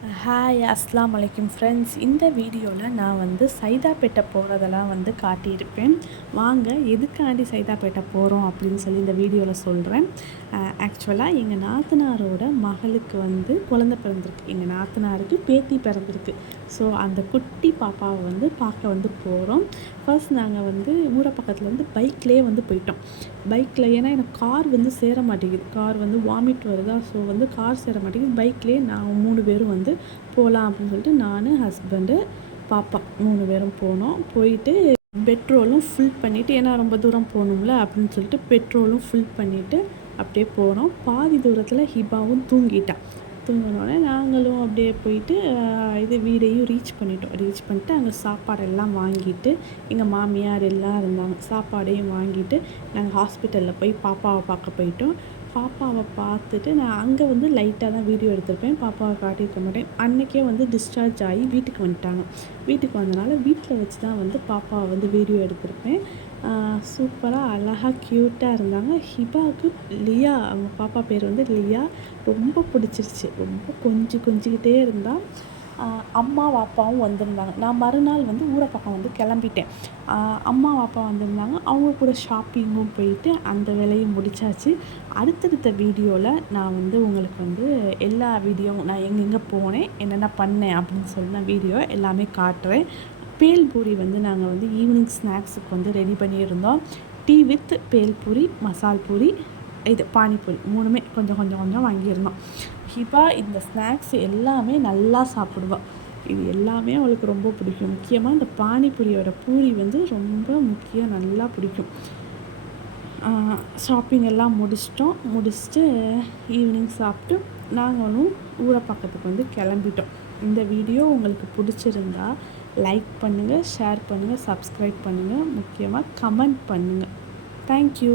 Hi அஸ்ஸலாமு அலைக்கும் friends. இந்த வீடியோவில் நான் வந்து சைதாப்பேட்டை போகிறதெல்லாம் வந்து காட்டியிருப்பேன். வாங்க எதுக்காண்டி சைதாப்பேட்டை போகிறோம் அப்படின்னு சொல்லி இந்த வீடியோவில் சொல்கிறேன். ஆக்சுவலாக எங்கள் நாத்தனாரோட மகளுக்கு வந்து குழந்த பிறந்திருக்கு. எங்கள் நாத்தனாருக்கு பேத்தி பிறந்திருக்கு. ஸோ அந்த குட்டி பாப்பாவை வந்து பார்க்க வந்து போகிறோம். ஃபர்ஸ்ட் நாங்கள் வந்து ஊரை பக்கத்தில் வந்து பைக்லேயே வந்து போயிட்டோம். பைக்கில் ஏன்னா எனக்கு கார் வந்து சேர மாட்டேங்குது. கார் வந்து வாமிட் வருதா, ஸோ வந்து கார் சேர மாட்டேங்குது. பைக்லேயே நாங்கள் 3 பேரும் வந்து போகலாம் அப்படின்னு சொல்லிட்டு நான், ஹஸ்பண்டு, பாப்பா 3 பேரும் போனோம். போயிட்டு பெட்ரோலும் ஃபுல் பண்ணிவிட்டு, ஏன்னா ரொம்ப தூரம் போகணும்ல அப்படின்னு சொல்லிட்டு பெட்ரோலும் ஃபுல் பண்ணிவிட்டு அப்படியே போனோம். பாதி தூரத்தில் ஹிபாவும் தூங்கிட்டான். தூங்கினோடனே நாங்களும் அப்படியே போயிட்டு இது வீடையும் ரீச் பண்ணிட்டோம். ரீச் பண்ணிட்டு அங்கே சாப்பாடெல்லாம் வாங்கிட்டு எங்கள் மாமியார் எல்லாம் இருந்தாங்க. சாப்பாடையும் வாங்கிட்டு நாங்கள் ஹாஸ்பிட்டலில் போய் பாப்பாவை பார்க்க போயிட்டோம். பாப்பாவை பார்த்துட்டு நான் அங்கே வந்து லைட்டாக தான் வீடியோ எடுத்திருப்பேன். பாப்பாவை காட்டியிருக்க மாட்டேன். அன்றைக்கே வந்து டிஸ்சார்ஜ் ஆகி வீட்டுக்கு வந்துட்டாங்க. வீட்டுக்கு வந்தனால வீட்டில் வச்சு தான் வந்து பாப்பாவை வந்து வீடியோ எடுத்திருப்பேன். சூப்பராக அழகாக க்யூட்டாக இருந்தாங்க. ஹிபாவுக்கு லியா, அவங்க பாப்பா பேர் வந்து லியா, ரொம்ப பிடிச்சிருச்சு. ரொம்ப கொஞ்சிக்கிட்டே இருந்தால். அம்மா அப்பாவும் வந்திருந்தாங்க. நான் மறுநாள் வந்து ஊரை பக்கம் வந்து கிளம்பிட்டேன். அம்மா அப்பா வந்திருந்தாங்க. அவங்க கூட ஷாப்பிங்கும் போயிட்டு அந்த வேலையும் முடித்தாச்சு. அடுத்தடுத்த வீடியோவில் நான் வந்து உங்களுக்கு வந்து எல்லா வீடியோவும் நான் எங்கெங்கே போனேன், என்னென்ன பண்ணேன் அப்படின்னு சொன்ன வீடியோ எல்லாமே காட்டுறேன். பேல்பூரி வந்து நாங்கள் வந்து ஈவினிங் ஸ்நாக்ஸுக்கு வந்து ரெடி பண்ணியிருந்தோம். டீ வித் பேல்பூரி, மசால் பூரி, இது பானிபூரி 3மே கொஞ்சம் வாங்கியிருந்தோம். ஹிபா இந்த ஸ்நாக்ஸ் எல்லாமே நல்லா சாப்பிடுவாள். இது எல்லாமே அவளுக்கு ரொம்ப பிடிக்கும். முக்கியமாக இந்த பானிபூரியோட பூரி வந்து ரொம்ப முக்கியம், நல்லா பிடிக்கும். ஷாப்பிங் எல்லாம் முடிச்சுட்டு ஈவினிங் சாப்பிட்டு நாங்களும் ஊரை பக்கத்துக்கு வந்து கிளம்பிட்டோம். இந்த வீடியோ உங்களுக்கு பிடிச்சிருந்தா லைக் பண்ணுங்கள், ஷேர் பண்ணுங்கள், சப்ஸ்கிரைப் பண்ணுங்கள், முக்கியமாக கமெண்ட் பண்ணுங்கள். தேங்க்யூ.